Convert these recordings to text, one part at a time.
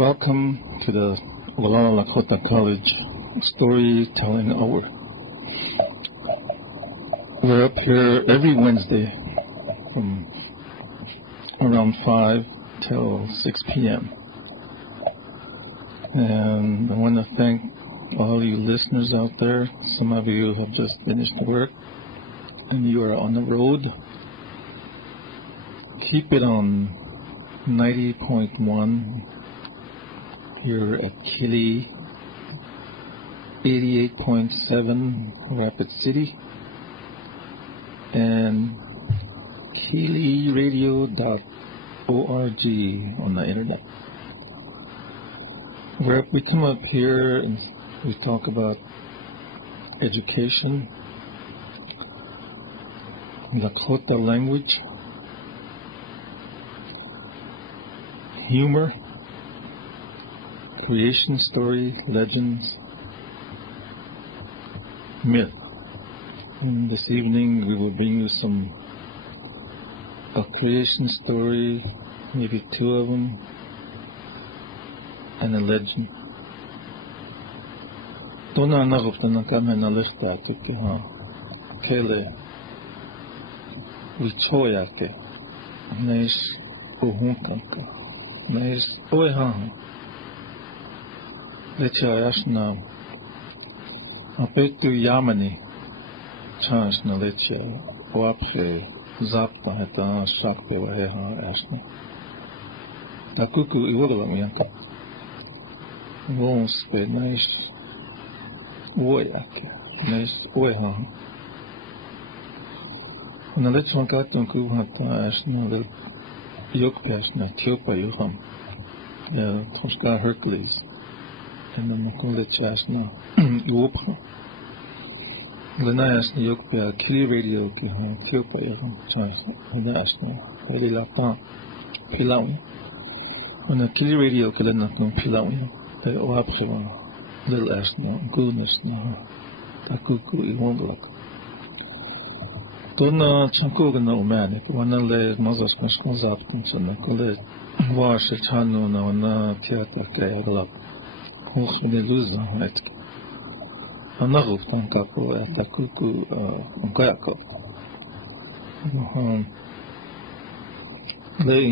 Welcome to the Lakota College Storytelling Hour. We're up here every Wednesday from around 5 till 6 p.m. And I want to thank all you listeners out there. Some of you have just finished work and you are on the road. Keep it on 90.1 here at KILI, 88.7 Rapid City, and KILIradio.org on the internet. Where we come up here and we talk about education, Lakota language, humor, creation story, legends, myth. And this evening we will bring you a creation story, maybe two of them, and a legend. Dona nagofta kami na lista tiki ha kele wichoyake nais uhunkanka nais oiha lecha yashna apetu yamani chans na lecha waphe zapta heta shakpe waheha yashna takuku iwogalam yanka wons pe nais oiake nais oiha na lecha katun ku hata yashna le yokpashna tiopa yuham Kosta Hercules and the Mokole Chasna Iwopra. Lenayasna Yokpia KILI Radio Tiopa Chas Lenayasna Eli Lapa Pilawi. On the KILI Radio Kalenakon Pilawi, Oapsava, Little Asna, Goodnessna, Takuku Iwonglok. Dona Chankogana Omanik, one of the Mozas Konzapkins and the Kole Wash Chano na Theatre Kayaglak. Hoch in der Lusa, right? Another Tankapo at Takuku Gayako. They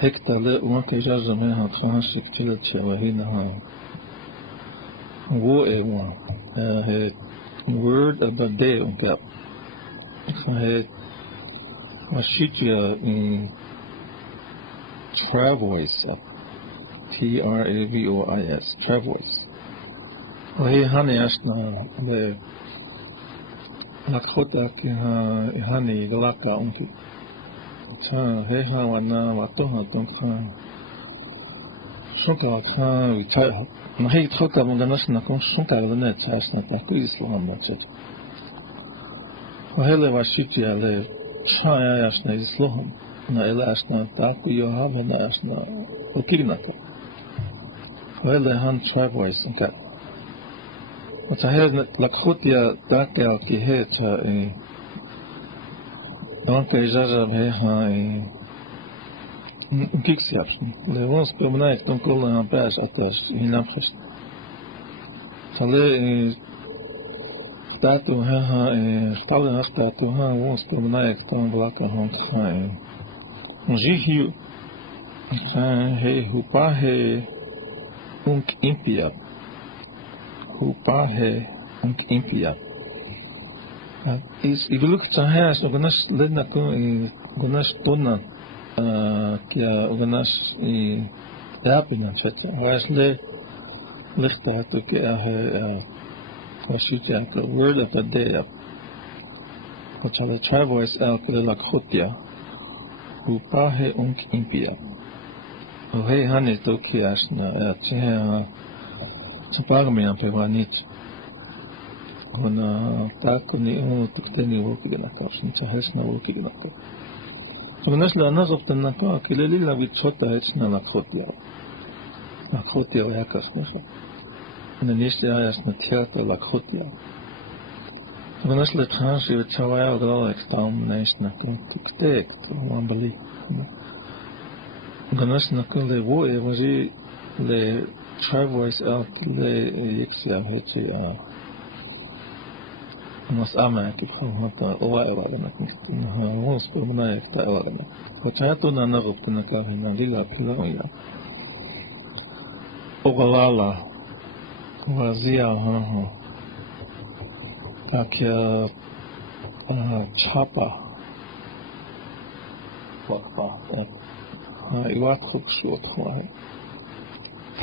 Hector let one Kajazame had Francis Chilcha Wahina. War a one. Had word about day on cap. I had Mashitia in Travois up. Travois, Travois. Well, he honey asna the Lakota ki honey galaka unki. Cha he ha wana watoha tonka. Shonka ka witai. Na he troka mundanasna kon shonka lene chasna ta ku islam machet. Well, hele washitia le cha asna islam. Na elasna ta ku yo havana asna okirinaka. Well, the hand Travois and cat. But I heard that Lakota Dakel ki heta Danke Jaja Beha Kixiapson. The ones permanent don't call them pass at us in Namhast. Sale Statu Haha Stalin Statu Ha once permanent don't block a home time. Jihu Hey Hupahe Impia. Hupahe Impia. If you look at the house, we're going to let that go in Gonash Donna, Kia Gonash Yapina, Wesley Lichter to get a word of the day up. Which are the Travois out to the Lakota. Hupahe Impia. Oh, hey, honey, to Kiasna, Chapagami and Pevanich. On a Takuni, to Kenny walking in a course, and Chahesna walking in a course. So, Nesla Naz of the Naka, Kilila with Chota, it's not Lakota. Lakota Yakas Nefa. And the Nisha is not Theatre Lakota. So, Nesla Transi with Chawaya, the extermination, I think, to take one belief. Ganas nakule wo evaji le traverse out le yexia hechi mas ama ki hata owa na hons por na ekta owa na pachato na na gop na ka na lila pila ya ogalala wazia akia chapa wakpa iwakuk shot wai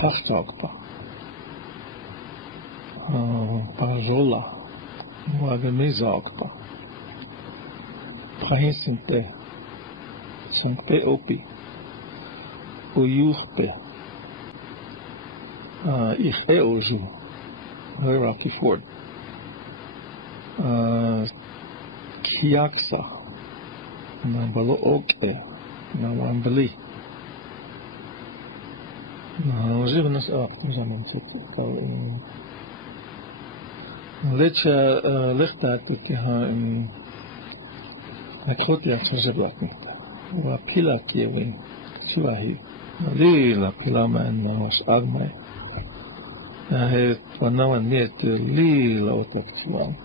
pastokpa pajola wagemizokpa prahinsinte sankpe opi uyuhpe oju Rocky Ford kiaksa na balo okpe na wambali na живност lecha lechta kha Lakota tozeblatni wa pila kiewin suahi lila pila man was agmai het vanawa net lila otopslan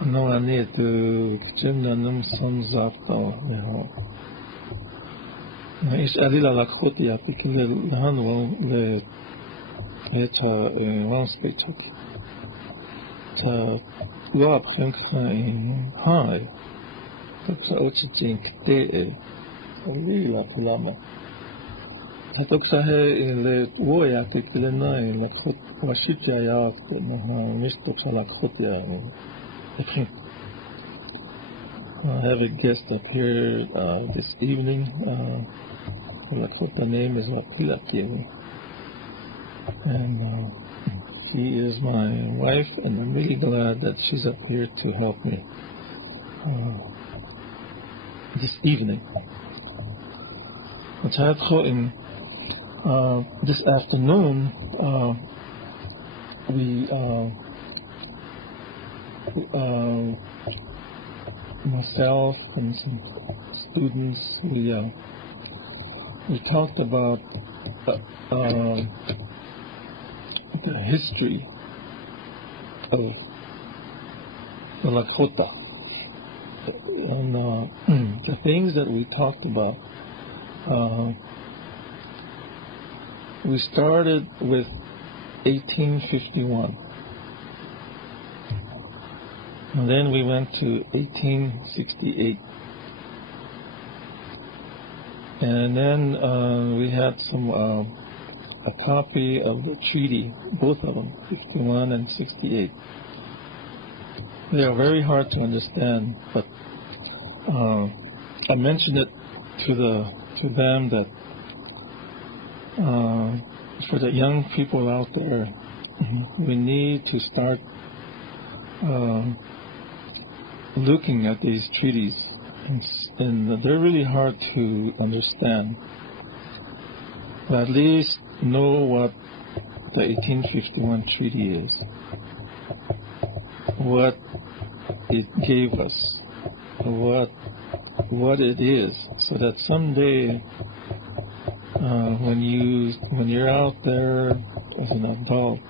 vanawa net jemna num samzafta is alila Lakota pikile hanwa le eta wanspechak ta wa prank in hai Toksa ochi think te lila plama. Toksa he le woya ke plena la khot washitya ya ko na misto chala khot ya. I have a guest up here this evening. The name is Lakota, and she is my wife, and I'm really glad that she's up here to help me this evening. This afternoon, myself and some students, we talked about the history of the Lakota. And the things that we talked about, we started with 1851. And then we went to 1868. And then we had a copy of the treaty, both of them, 51 and 68. They are very hard to understand, but I mentioned it to them that for the young people out there, we need to start looking at these treaties, and they're really hard to understand. But at least know what the 1851 treaty is, what it gave us, what it is, so that someday when you're out there as an adult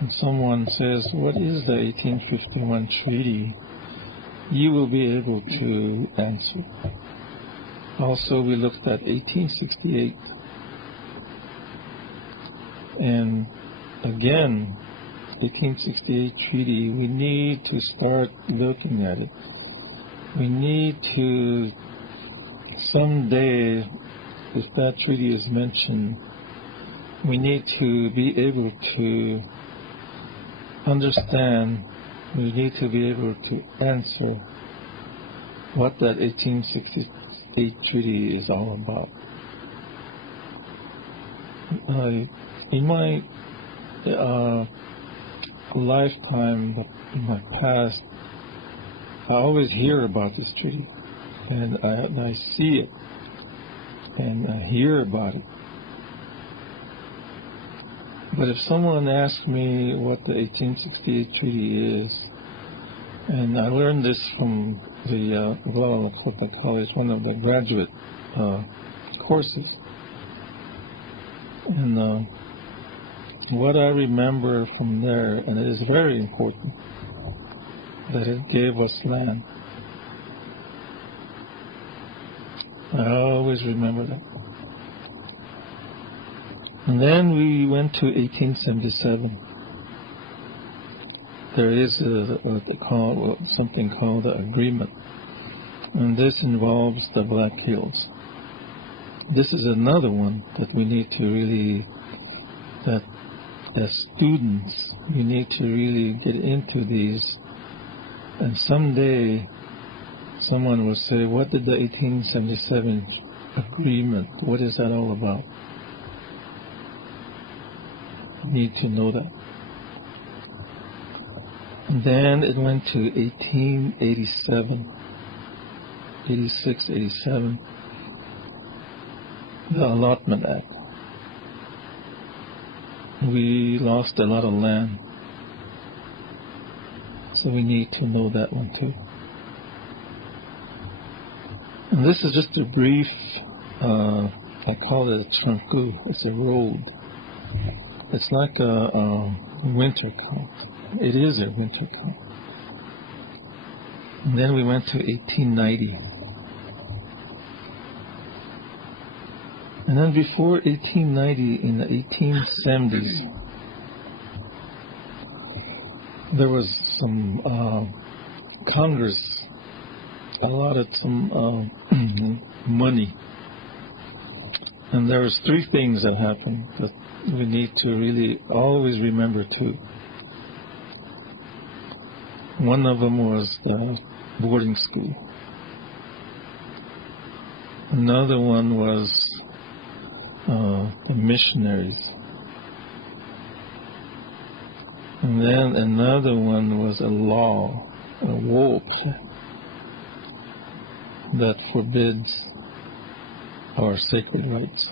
and someone says, what is the 1851 treaty, you will be able to answer. Also, we looked at 1868, and again, 1868 treaty, we need to start looking at it. We need to, someday, if that treaty is mentioned, we need to be able to understand, we need to be able to answer what that 1868 treaty is all about. In my lifetime, in my past, I always hear about this treaty, and I see it, and I hear about it. But if someone asks me what the 1868 treaty is, and I learned this from the Lakota College, one of the graduate courses. And what I remember from there, and it is very important, that it gave us land. I always remember that. And then we went to 1877. There is something called the agreement, and this involves the Black Hills. This is another one that we need to really, that as students, we need to really get into these. And someday, someone will say, what did the 1877 agreement, what is that all about? We need to know that. And then it went to 1887, 86, 87, the Allotment Act. We lost a lot of land, so we need to know that one too. And this is just a brief, I call it a trunku. It's a road. It's like a winter camp. It is a winter camp. And then we went to 1890. And then before 1890, in the 1870s, there was some Congress allotted some money. And there was three things that happened that we need to really always remember too. One of them was the boarding school. Another one was the missionaries. And then another one was a law, a wolf, that forbids our sacred rights.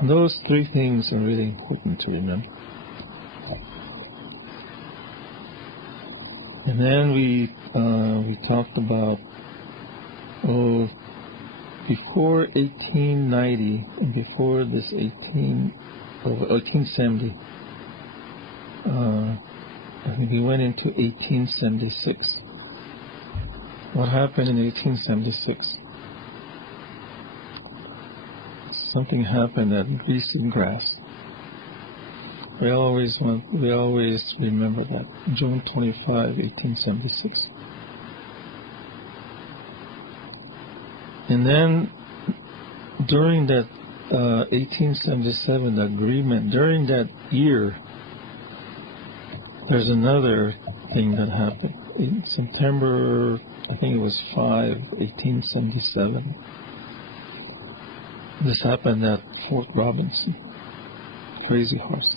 And those three things are really important to remember. And then we talked about before 1890 and before this 1870. We went into 1876. What happened in 1876? Something happened at Recent Grass. We always remember that. June 25, 1876. And then during that 1877 agreement, during that year, there's another thing that happened. In September, I think it was 1877. This happened at Fort Robinson, Crazy Horse.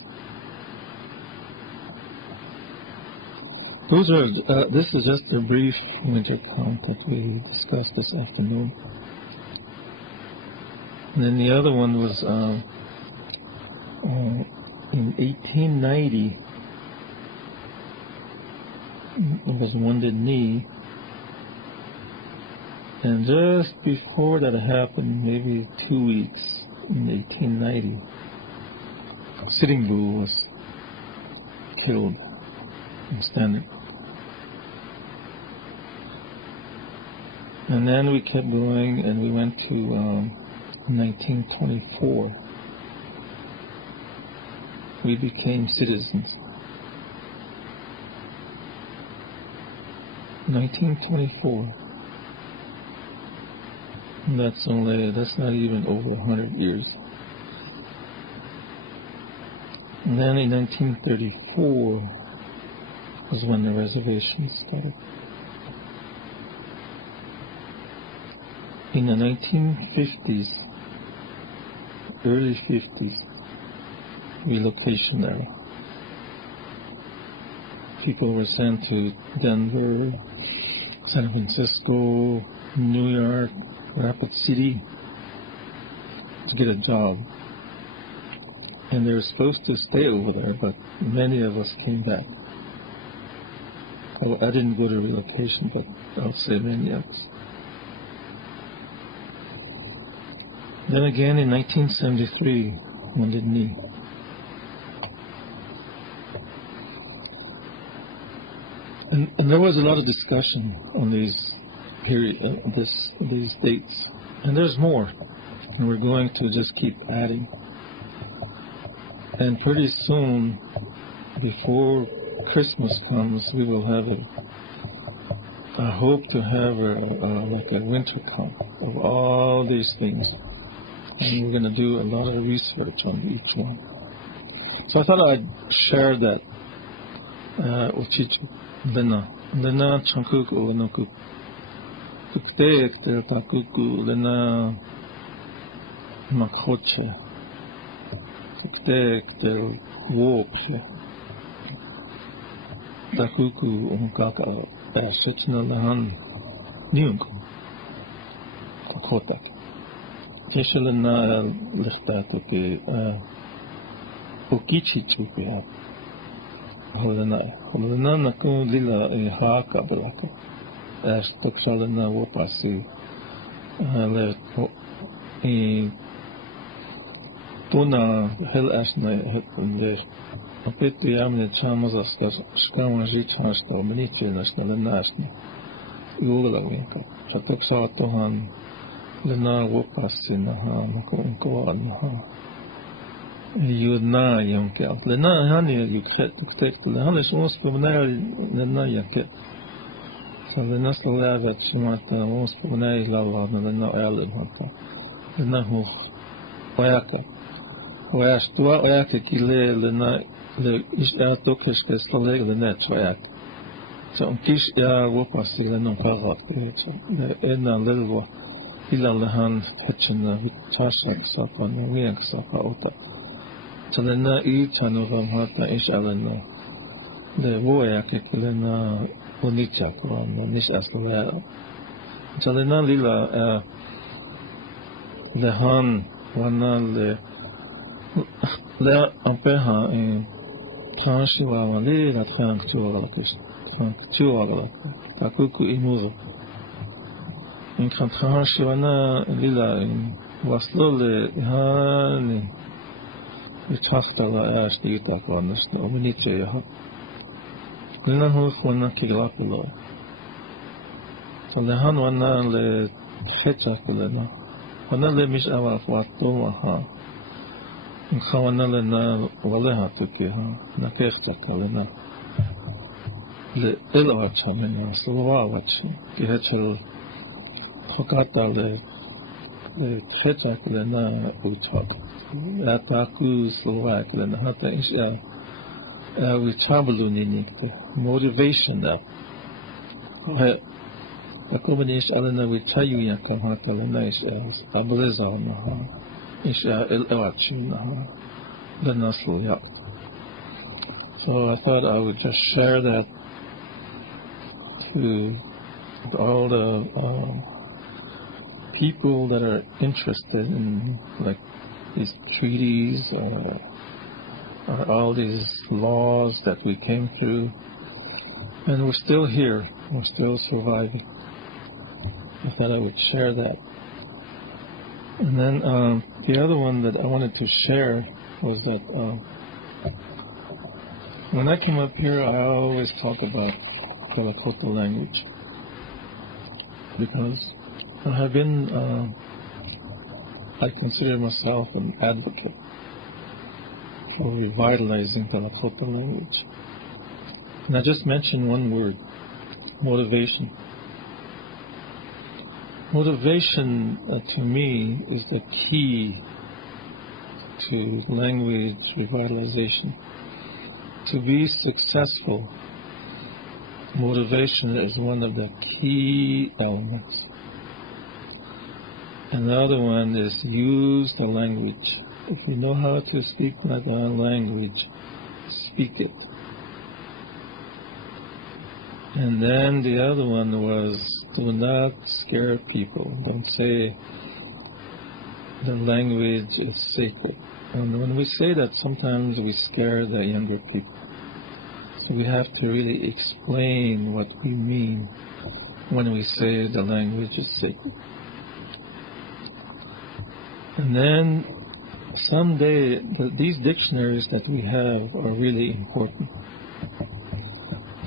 This is just a brief winter camp that we discussed this afternoon. And then the other one was in 1890. It was Wounded Knee. And just before that happened, maybe 2 weeks in 1890, Sitting Bull was killed in Standard. And then we kept going, and we went to 1924. We became citizens. 1924. That's not even over 100 years. And then in 1934 was when the reservations started. In the 1950s, early 50s, relocation era. People were sent to Denver, San Francisco, New York, Rapid City to get a job. And they were supposed to stay over there, but many of us came back. Well, I didn't go to relocation, but I'll say many of us. Then again in 1973, Wounded Knee. And there was a lot of discussion on these these dates, and there's more, and we're going to just keep adding. And pretty soon, before Christmas comes, we will have I hope to have like a winter camp of all these things, and we're going to do a lot of research on each one. So I thought I'd share that with you. Lena chankuku lenoku kukte kte takuku lena makhoche kukte kte wopche takuku umkaka shechna lehan niunk kotak keshelena lista ke ukichi chupe Holena naku lila haka balako. Teksalena wopasi. Le tuna hel asna hutpunde. Apeti amne chamaza skama jichasta manitvilnasna lenasna. Yugala winka. Teksa tohan lena wopasi naha makunkoa naha. Yudna yankel. Lena hani yukhet tek lena shmos pomnay lena yankel. So lena slava chmata mos pomnay lava lena ellen haka. Lena hu oyaka. Oyashtua oyaka kile lena le isha tokesh ke slale lena choyak. So kish ya wopasi lena kagat. Le ena lelwa ila lehan hachna chashak sapa wiyak sapa ota. So then channel hata inshallah the voya kelena unicha from nish asla. So then lila the han wana le ampeha in transhiwa le la tranchuala takuku imuzo in transhiwana lila in waslo le han Chastala asked you talk on this, no, we need to have. Lena who's one not kill up below. So the Han one le Hetchakulena. One le miss our Watomaha. And Kawana na Waleha to Kiha, Nakesta Kalena. Le Elarchamena, Slovachi, Kihetchel Hokata le Hetchakulena Utop. Ataku Slovak and Hata Isha with Traveluni motivation that the combination Alana with Tayu Yakamata and Nice as Ablezon Isha El Elachina the Nasl. So I thought I would just share that to all the people that are interested in like these treaties or all these laws that we came through, and we're still here, we're still surviving. I thought I would share that. And then the other one that I wanted to share was that when I came up here, I always talk about the Lakota language because I have been I consider myself an advocate for revitalizing the Lakota language. And I just mentioned one word, motivation. Motivation to me is the key to language revitalization. To be successful, motivation is one of the key elements. And the other one is use the language. If you know how to speak that language, speak it. And then the other one was do not scare people. Don't say the language is sacred. And when we say that, sometimes we scare the younger people. So we have to really explain what we mean when we say the language is sacred. And then someday, these dictionaries that we have are really important.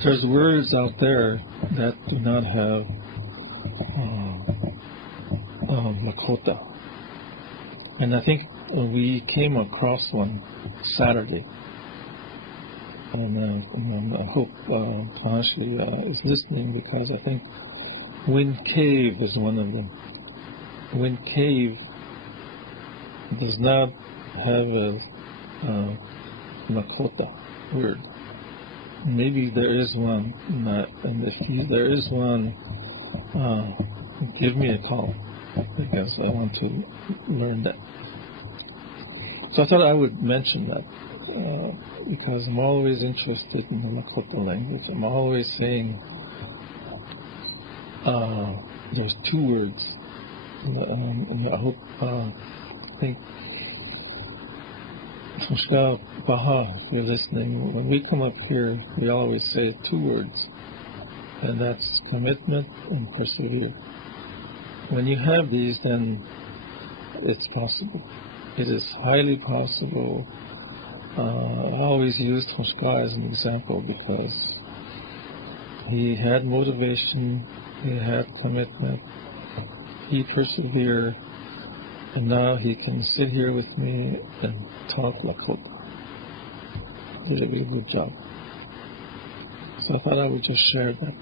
There's words out there that do not have Lakota. And I think we came across one Saturday. And I hope Ashley is listening, because I think Wind Cave is one of them. Wind Cave does not have a Lakota word. Maybe there is one, and if there is one, give me a call, because I want to learn that. So I thought I would mention that, because I'm always interested in the Lakota language. I'm always saying there's two words. And I hope, I think, Baha, if you're listening, when we come up here, we always say two words, and that's commitment and persevere. When you have these, then it's possible. It is highly possible. I always use Toshka as an example, because he had motivation, he had commitment, he persevered, and now he can sit here with me and talk Lakota. Did a really good job. So I thought I would just share that.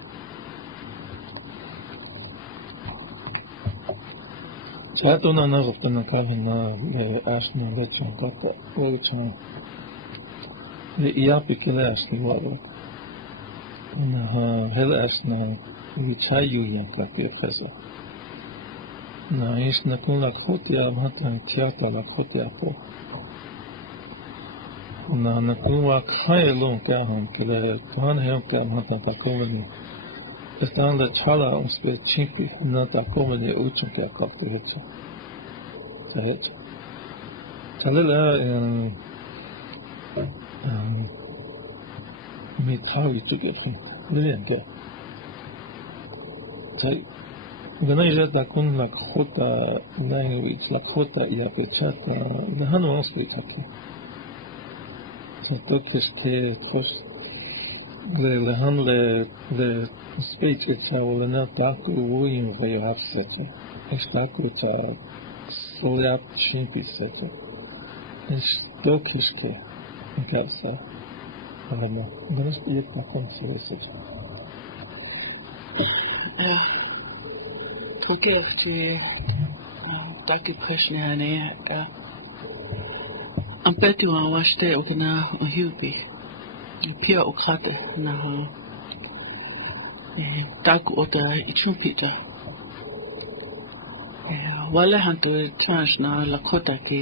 Chato na nazok na kami na me asno lechon kaka ocha le iapi kele asni wawa na hele asna vichayu yan klaki fesa na ish na kun Lakota matan tiata Lakota po na kun wa kaya lon kaya han kele kan hem kaya matan takomani están la chala un spe chimpi na takomani uchum kaya kapu hecha hecha chalela mi tawi tugesin lilian ke chay gana ija takun Lakota language Lakota ya pechata na hanu onskui kaki tokish ke kos le han le speech itawala na taku wuyin vayo hapsete extaku ta solyap chimpi sete ish tokish ke gasa alama ganas biyek na konsiresej Okay, to Dr. Question I'm betting I watched it with na Hubi. Pia Okate na Daku Ota Ichumpita. Wale Hanto Change na Lakota ke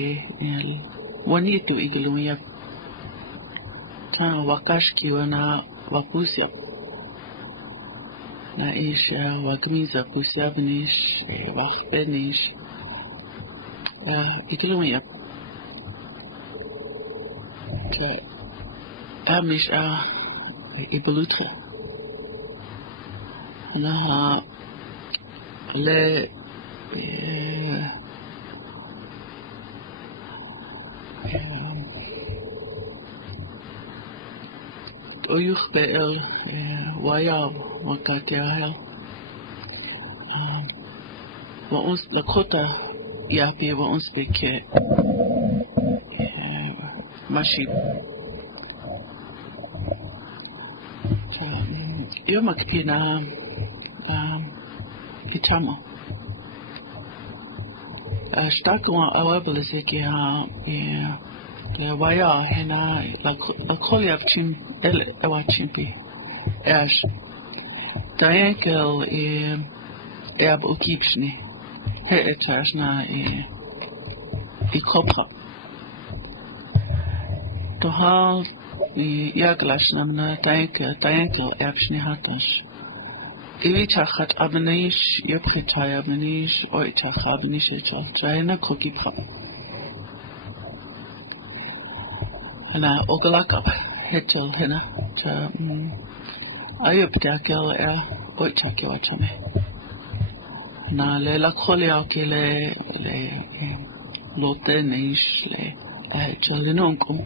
Wanito Iglumia Tana Wakashki wana Wapusia. Na ish wakmiza pusiabnish wachbenish iglumia ke amish ibelutre na le oyuch be'el wayav wakatiahel wa ons Lakota yapi wa ons beke mashi yo makpina hitama stark wa awabeleseki ha waya hena Lakolia chim el ewachimpi ash dayankel ab ukipshni he etashna ikopra to ha yaglashna na dayankel abshni hatash ivichachat abnish yopchetay abnish oichach abnish echal kokipra hena ogalakap hetel hena ayup dakel oichak yachame na le Lakolia ke le lote nish le chalinonkum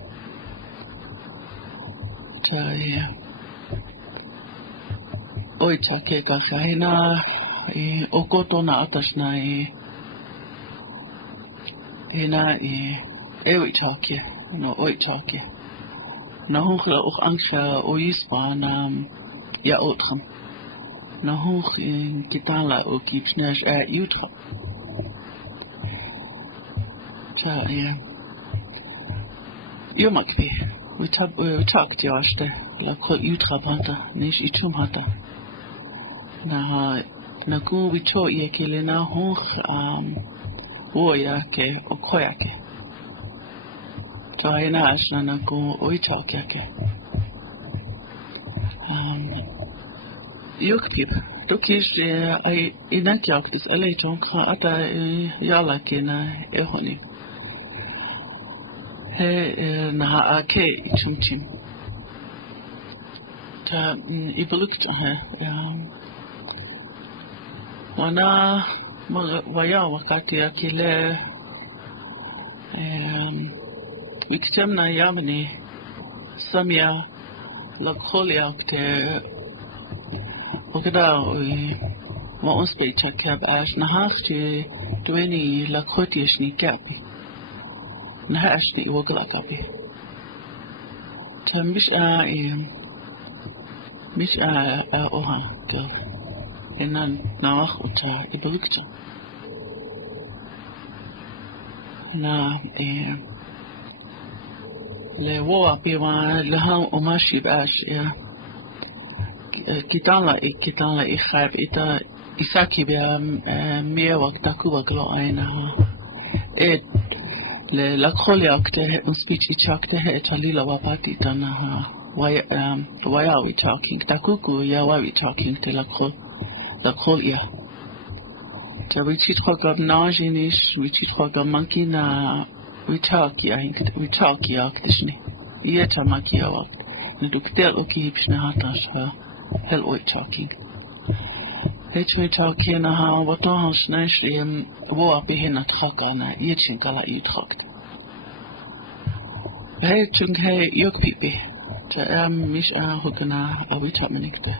chai oi chake ka kahina okoto na atashna hina ewi chake no oi chake na hochla och angsha oispa na ja otram na hoch in kitala o kipsnash utra cha Yomakvi, we talked yesterday. La kol utra panta, nish itum hata. Na ku we cho ye kile na hoch oya ke okoya ke. Cha ina ashna na ku oi cha ke. Yukpip, tukish ai inakyak is ale chonka ata yala ke na ehoni. He na ake chumchim. Ta ibulukta he wana waya wakati akile wiktemna yamni samia lakholia kte okada ma unspe chakab ash na hasti dweni lakhotishni kap نهاشني وقلع كابي تم مش أوها كل إن ناخ وتا يبلغته نا لوا بيوا لها وماشي باش كتان إخاب إتا إساكي بيا مية وقت كوبا كلو أينها le lakholia akte speech ichakte he chalila wapati tana waya we talking takuku ya wa we talking te lakholia ta we chit khogab najinish we chit khogab monkey na we talk ya aktishni iya tamaki ya wa nduktel okipshna hatash hel we talking we talking na ha watan snash wo abihna tkhakana yichin kala yitkhakt hey chung hey yokpipi ta mish hukana awitamenikte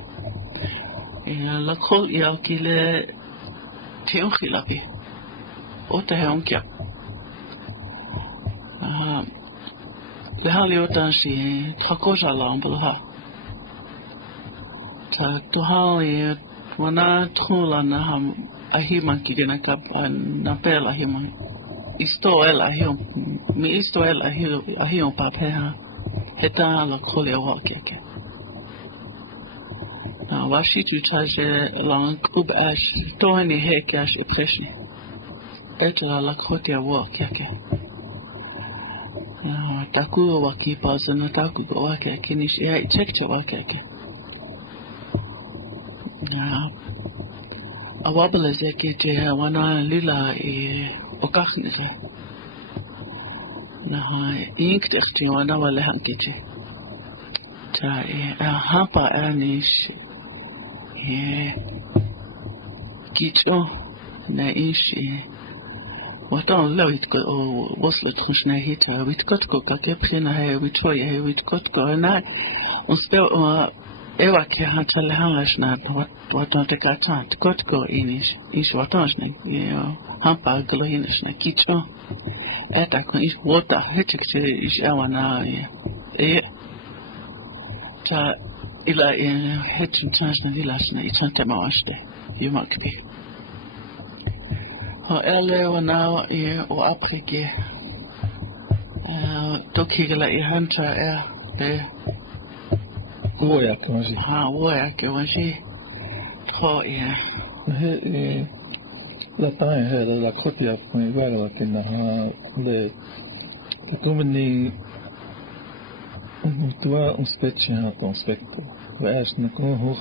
la khol ya kile teokhilapi ota he onkya le haliotan shi thakoja la ambulha ta to hali wana trola na ham ahima kigena kap na pela ahima istoel ahim mi istoel ahim papeha heta la kolia wakeke washi tu chaje lang ub ash tohani hekash impression etra la kotia wakeke taku wakipa sana taku wakeke nish ya checkcha wakeke awabala zeke te wana lila okakhnisa na inkte khti wana wala hankete ta hapa anish kicho na ish watan lawit ko waslet khushna hita witkot ko kakepkhina hay withoy hay witkot ko na unspe ewa ke hantale hanashna watan te katan kotko inish watanshne hampa glohinish na kicho eta kon is wota hetikte is awana ta ila hetin transna vilashna itante mawashte yumakbi ha ele wana o aprike dokigala hanta Woja kanske. Woja kanske. Tror jeg. La taen her la kotia på i världen att den har det kommer ni tua specie här på spekto. Vad är det nu hur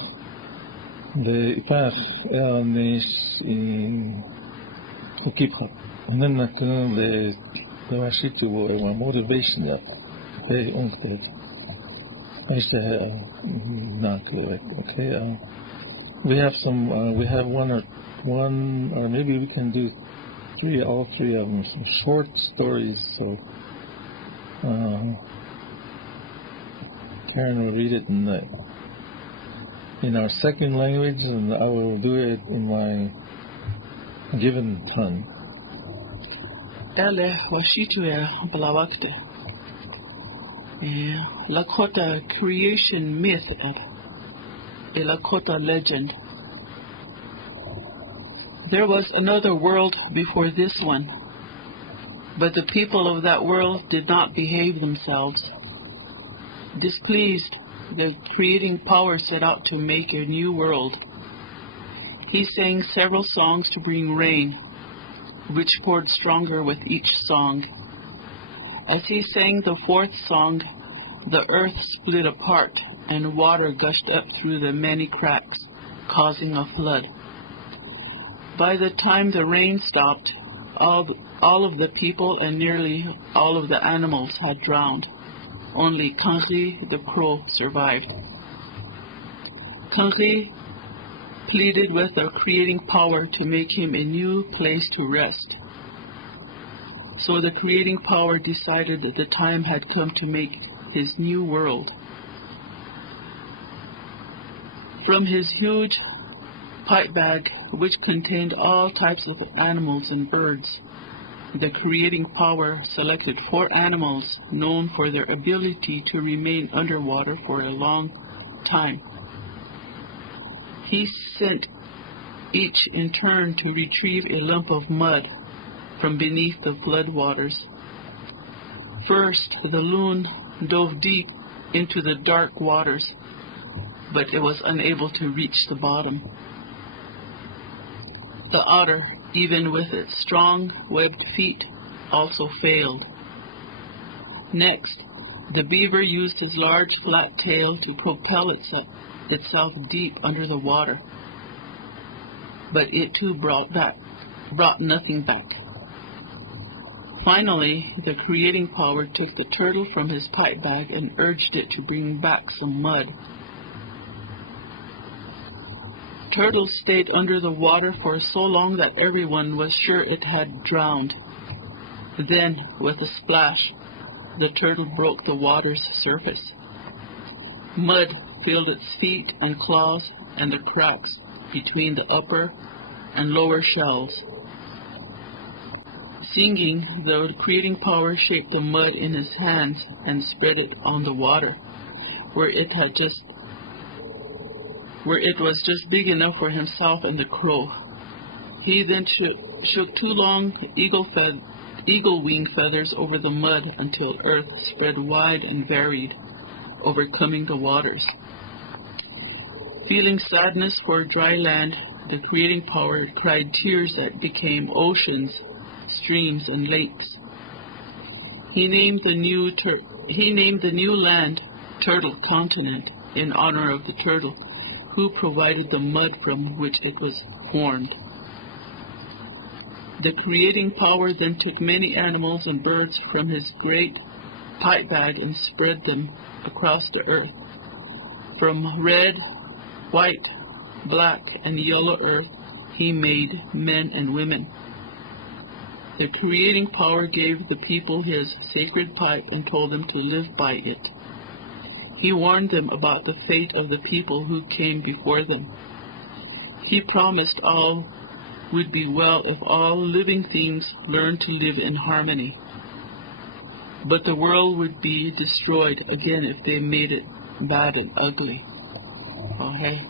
det ipar är nis i hukipha. Och den kan det var shit och motivation ja. Det är ungefär not good. Okay. We have some. We have one or maybe we can do all three of them, some short stories. So Karen will read it in our second language, and I will do it in my given tongue. Ele washitu ya balawakte. Lakota creation myth, a Lakota legend. There was another world before this one, but the people of that world did not behave themselves. Displeased, the creating power set out to make a new world. He sang several songs to bring rain, which poured stronger with each song. As he sang the fourth song, the earth split apart and water gushed up through the many cracks, causing a flood. By the time the rain stopped, all of the people and nearly all of the animals had drowned. Only KILI the crow survived. KILI pleaded with the creating power to make him a new place to rest. So the creating power decided that the time had come to make his new world. From his huge pipe bag, which contained all types of animals and birds, the creating power selected 4 animals known for their ability to remain underwater for a long time. He sent each in turn to retrieve a lump of mud from beneath the flood waters. First, the loon dove deep into the dark waters, but it was unable to reach the bottom. The otter, even with its strong, webbed feet, also failed. Next, the beaver used his large, flat tail to propel itself deep under the water, but it too brought nothing back. Finally, the creating power took the turtle from his pipe bag and urged it to bring back some mud. Turtle stayed under the water for so long that everyone was sure it had drowned. Then, with a splash, the turtle broke the water's surface. Mud filled its feet and claws and the cracks between the upper and lower shells. Singing, the creating power shaped the mud in his hands and spread it on the water, where it was just big enough for himself and the crow. He then shook 2 long eagle wing feathers over the mud until earth spread wide and varied, overcoming the waters. Feeling sadness for dry land, the creating power cried tears that became oceans, streams, and lakes. He named the new land Turtle Continent in honor of the turtle, who provided the mud from which it was formed. The creating power then took many animals and birds from his great pipe bag and spread them across the earth. From red, white, black, and yellow earth, he made men and women. The creating power gave the people his sacred pipe and told them to live by it. He warned them about the fate of the people who came before them. He promised all would be well if all living things learned to live in harmony. But the world would be destroyed again if they made it bad and ugly. Okay.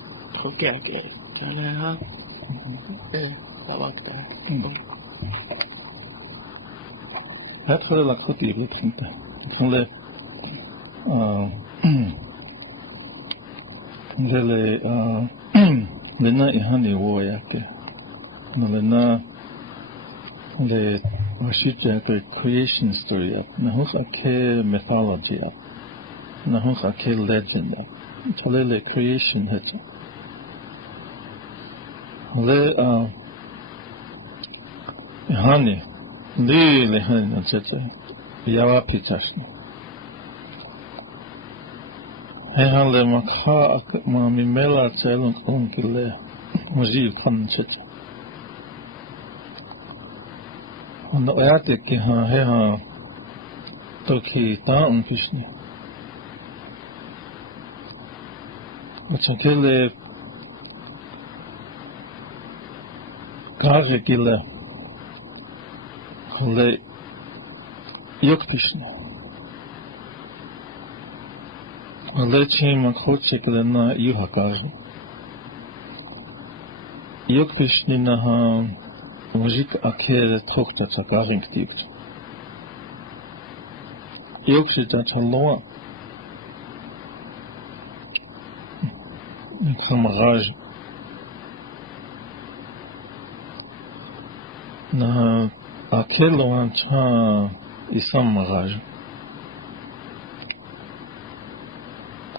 That's what Lakota is looking Lena ihani wo yake. Lena le washita creation story up. Nahus ake mythology up. Nahus ake legend up. Chalele creation hit. Le ihani. Le ihani na chete. Yawa pichashno. Hehale makha mami mela chelun onkile mujil panchit. on the Attic, here, Toki, Town Fishni. Which I kill the Kaja Gilla, the Yukfishni. Let him a coach in Yuhakaja. Yukfishni na Mujik Akere Tokta Sakaring Tips. Yukshi that a law. Kamaraj na Akelo and Cha is some maraj.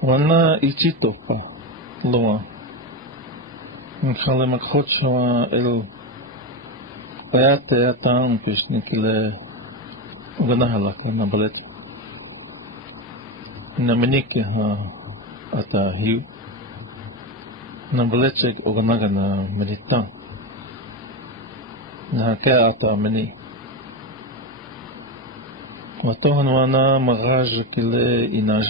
Wana Ichitopa Loa Nkale Makocha El Bayate Atan Pishnikile Ganahalak na Balet Naminiki Ata Hiu na Balechek Oganagana Meditan na Kea Ata Meni Watohan Wana Maraj Kile Inaj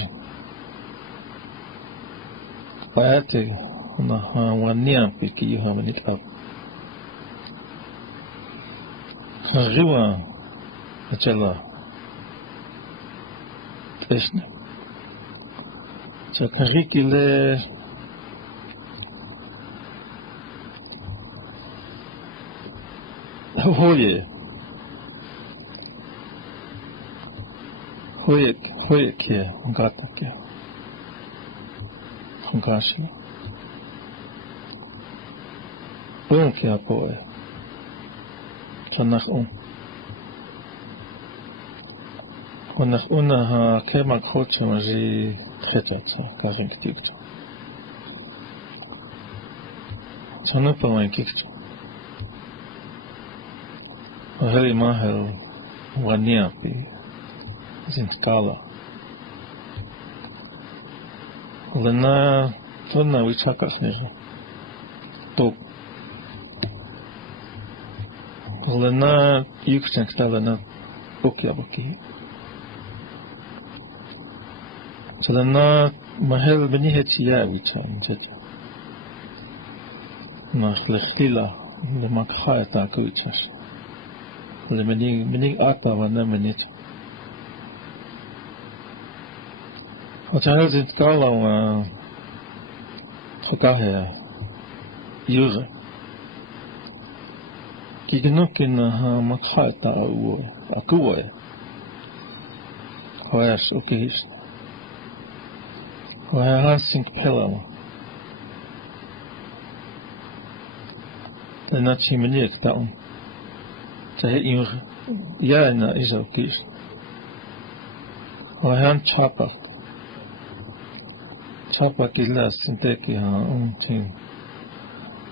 Bayate na Wania Piki Yuhamanit Up Riwa Achela Krishna Chakarikile Hoye Ke Gatake Hunkashi Kia boy Chanach Wanach ha Kema Kocha Maji Tretata Karin Ktikt Chanapa my kikt Heli Mahel Waniapi Zintala Lena Tuna Wichakas Nijo Top Lena Yukchank Stalana Boki So Lena Mahel Benihetia Wicham Jet Nach Lechila Le Makhata Kuchas Le Mening Ata Vaneminit Hotel in Skala Hokahe User Kigenukin Makhata Akuwe Hoyas Okis Hoyasink Pellam The Nachi Minute down to hit you Yana is Okis Hoyan Chapa Chapa Kilas Sinteki Team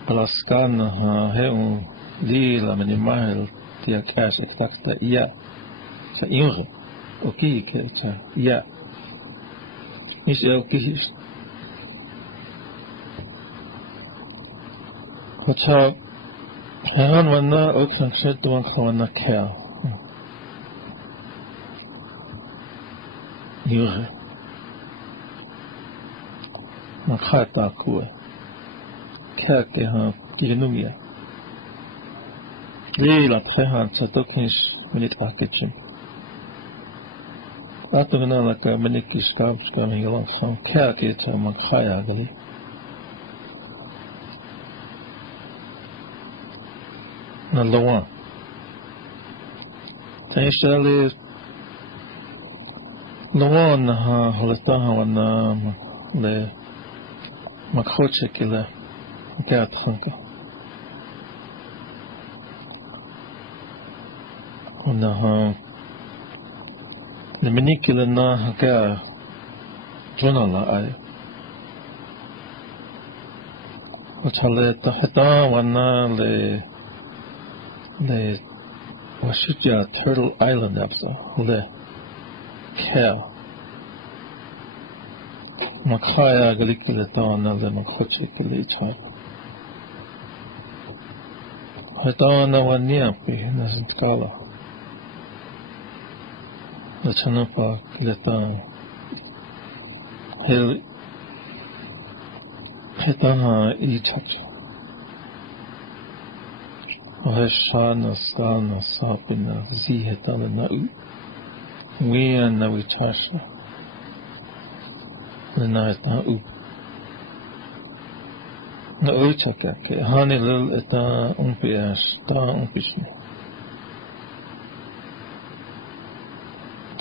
Alaskana Heun Lila Manimahel Tia Cash attacks the Ya the Inge Oki Kelcha Ya is Okis Hocha Hehan Wana Okan Shed one Kawana Kel Yuge Makhata Kue Kerke Pigenumia Lila Trehan Sadokins Minute Architecture Atogana like a Miniki Scouts coming along some Kerke to Makhaya Gali Na Loan Tenshali Loan Holestaha Wana Le Makhoche Kile Gat Hanka Ona Le Minikila na Haka Jonala I Wachale Tahata Wana Le Washitya Turtle Island Absa Le Kel Makaya Galikila Dana Le Makhoche Kili Chai Hadana Waniapi Nazintkala the Chanapa, Leta, Hill, Hetaha, Ichach, Oheshana, Skana, Sapina, Zihetana, Nau, we and Navichasha, the night Nau. Na uitzake, hani lil eta umpias, ta umpishne.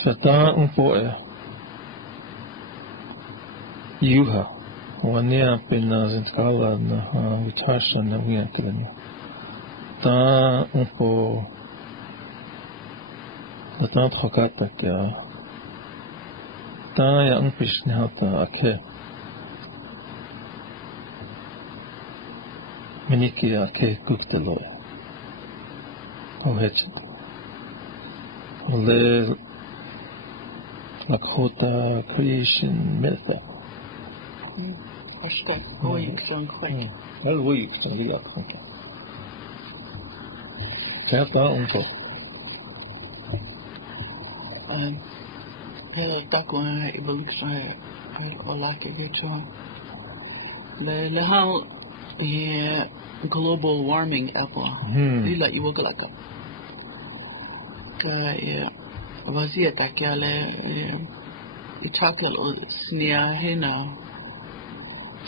Ta umpoe. Yuha. Wania pina zintkala na vitasha na wia kileni. Ta umpo. Ta trokata kia. Ta ya umpishne hata ake. Miniki ake kuktelo. Ohech. Le Lakota creation method. Ashka, going quite. Well, we are okay. Kata unko. Hello, Takwa, Evolution, Olake, Gichon. The how global warming apple. Lila, you will like a Vazia Takiale, Itakal or Snia Hena,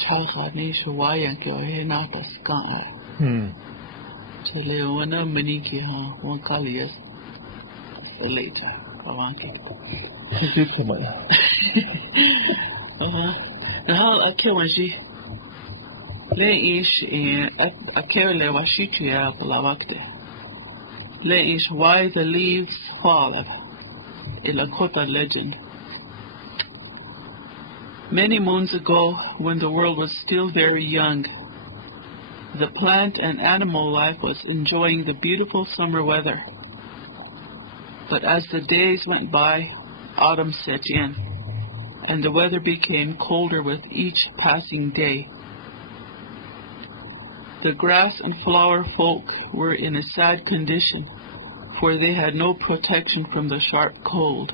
Chalha Nisha Wayank or Henata Ska. Teleona Maniki, one Kalias, later. Thank you so much. Now, I can't see. Leish in a carele washitia lavakte. Leish why the leaves fall in Lakota legend. Many moons ago, when the world was still very young, the plant and animal life was enjoying the beautiful summer weather. But as the days went by, autumn set in, and the weather became colder with each passing day. The grass and flower folk were in a sad condition, for they had no protection from the sharp cold.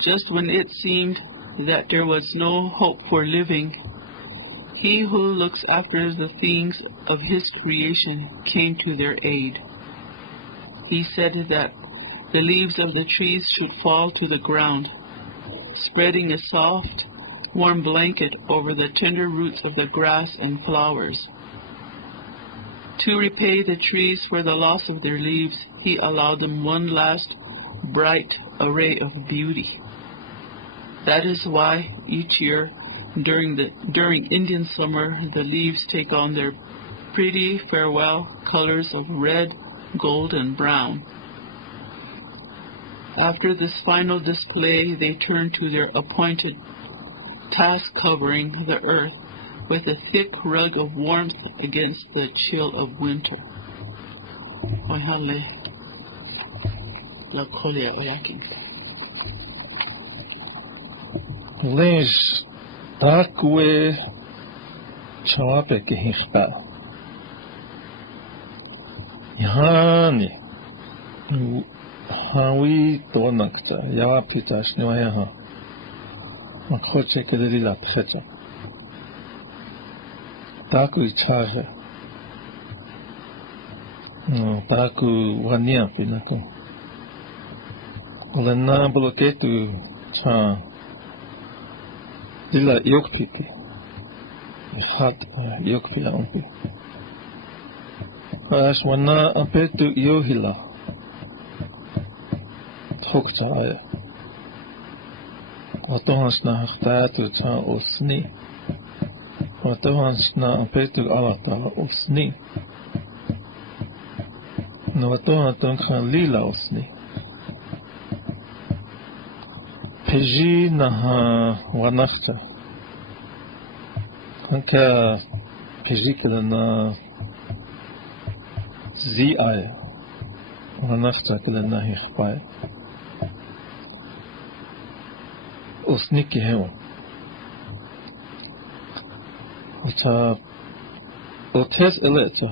Just when it seemed that there was no hope for living, he who looks after the things of his creation came to their aid. He said that the leaves of the trees should fall to the ground, spreading a soft, warm blanket over the tender roots of the grass and flowers. To repay the trees for the loss of their leaves, he allowed them one last bright array of beauty. That is why each year during Indian summer, the leaves take on their pretty farewell colors of red, gold, and brown. After this final display, they turn to their appointed task, covering the earth with a thick rug of warmth against the chill of winter. Lish Takwe Chape Kihta Yani Hawi Donakta Yapitash Noyaha Makoche Kedila Pfeta Taku Chaja Taku Wania Pinako Lena Bloketu Cha Dila Yokpiti Hat Yokpila Umpi Ashwana Apetu Yohila Tokcha Watohansna Tatu Cha Osni Watohansna Apetu Alatala Osni Watohanton Lila Osni Peji Naha Wanachta Anka Pejikala na Zi-ai Wanachta Kala na Hikhpai Osniki Hewa Ota Otes Eleta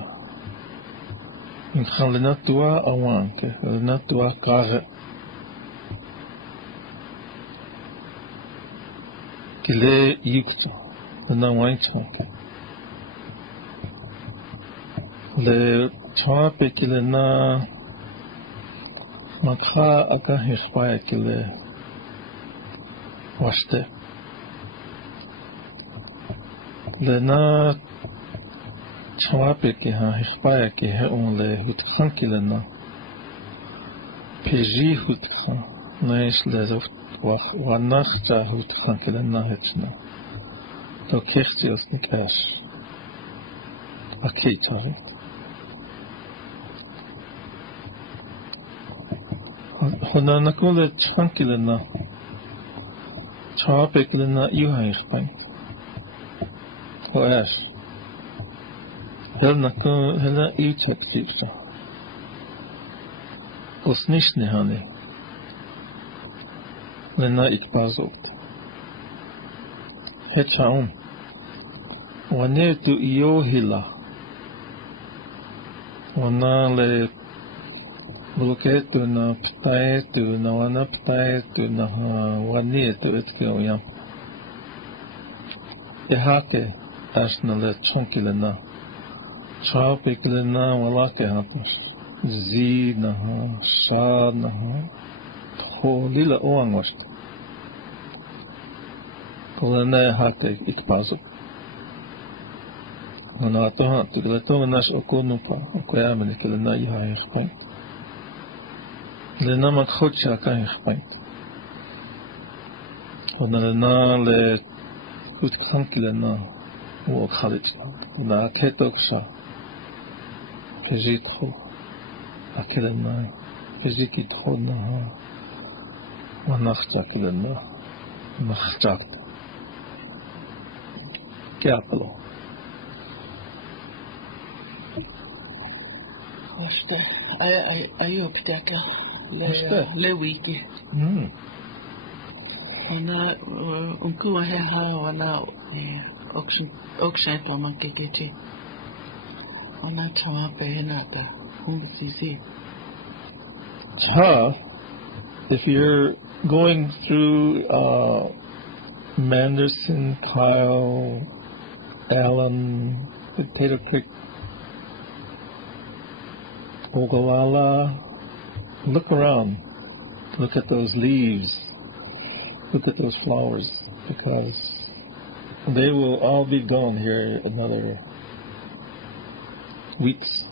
In Khalinatua Awanke Khalinatua Kare Kile yukta. Na wine chomp. Le chomp kile na makha aka hispaya kile washte. Le na chomp ki ha hispaya ki he on le hutsan kile na peji hutsan. Na is le zoft wanachta hutsan kile na hetsna. So kechti als nik ash. Okay, sorry. Hona nakule chankilena. Chapekilena yuhaishpain. O ash. Hel nakun hela iuchat fifta. Osnishne hani. Lena ikbazo. Hechaun. Wane tu iohila. Wana le bloketu na ptaetu na wana ptaetu na wanietu etkeoyam. Ehake ashna le chonkile na. Chapikile na walake hatash. Zi na sha na ho lila oangwasht. Kolene hake ikpazo. Wana atoha tikile tonga nash okonupa. Okoyamene kile na ihayashpain. Le nama khocha ka hispang. Ona le na le utsankile na wo college na ketoksha. Pejitro akile na pejitro na wanachta kile na nachta. Kiapalo. Washte. Ayo pitaka. Le wiki. Ona unkuwa heha wana auction plama keketi. Ona chawa pehenata. Sisi. Cha, if you're going through Manderson, Kyle, Allen, Potato Creek, Ogallala, look around. Look at those leaves. Look at those flowers, because they will all be gone here another weeks,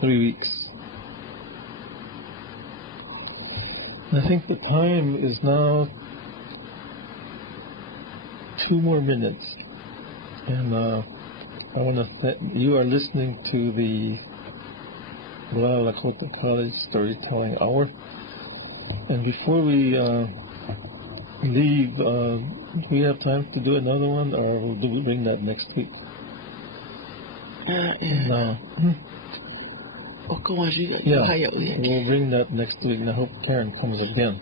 3 weeks. And I think the time is now 2 more minutes. And I want to you are listening to the Lakota College Storytelling Hour. And before we leave, do we have time to do another one, or will we bring that next week? No. Yeah, we'll bring that next week, and I hope Karen comes again.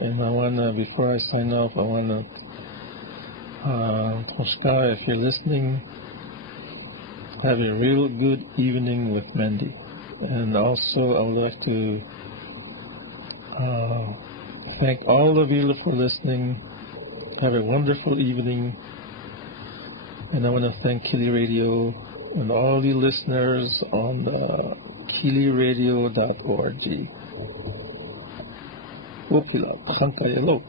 And I want to, before I sign off, I want to, Toshka, if you're listening, have a real good evening with Mandy. And also, I would like to thank all of you for listening. Have a wonderful evening. And I want to thank KILI Radio and all you listeners on kiliradio.org. Opila, Kanta Yellow.